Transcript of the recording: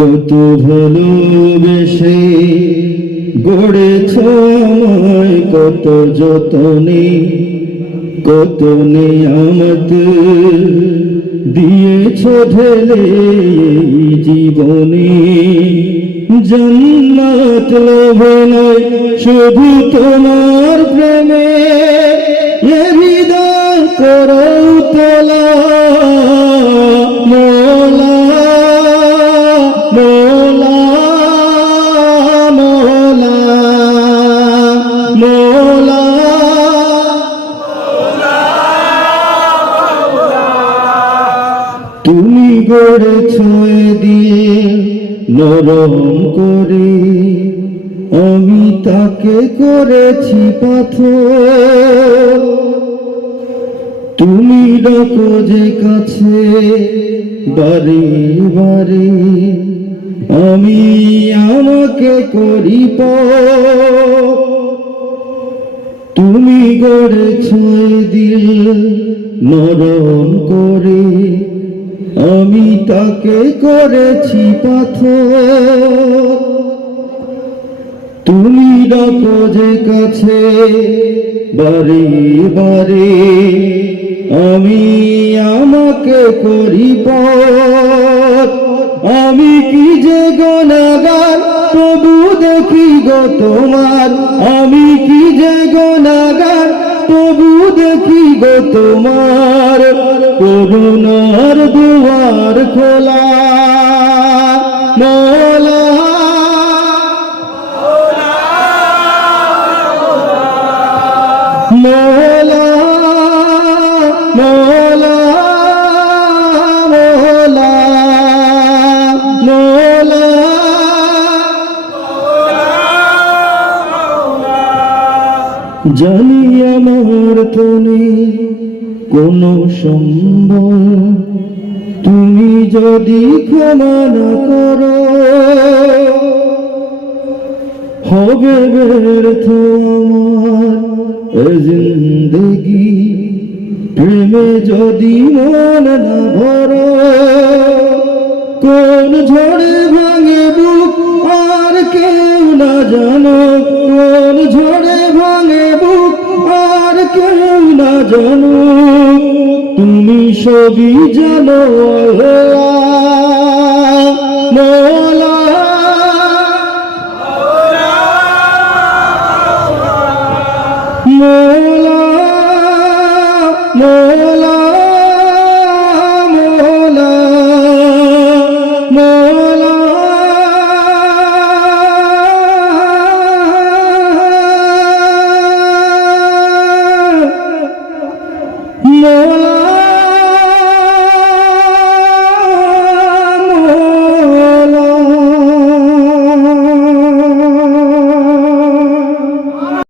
কত ভালোবেসে গড়েছ আমায় কত যতনে কত নিয়ামত দিয়েছ ঢেলে জীবনে। জন্নাত লোভে নয় শুধু তোমার প্রেমে এ হৃদয় করো গড়েছ এ দিয়ে নরম করে আমি তাকে করেছি পাথর। তুমি ডাকো যে কাছে, বারে বারে আমি আমাকে করি তুমি গড়েছ এ দিল নরম করে আমি তাকে করেছি পাথর। তুমি ডাকো যে কাছে, বারে বারে। আমি আমাকে করি পর আমি কি যে গনাগার, তবু দেখি গো তোমার। আমি কি যে গনাগার, তবু দেখি গো তোমার। করুণার দুয়ার খোলা। জানি আমার তনে কোন সম্ভব তুমি যদি ক্ষমা না করো, হবে ব্যর্থ আমার জিন্দগি। প্রেমে যদি মন না ভরো, কোন ঝড়ে কেউ না জানো তুমি সবই জানো মোলা মোলা মোলা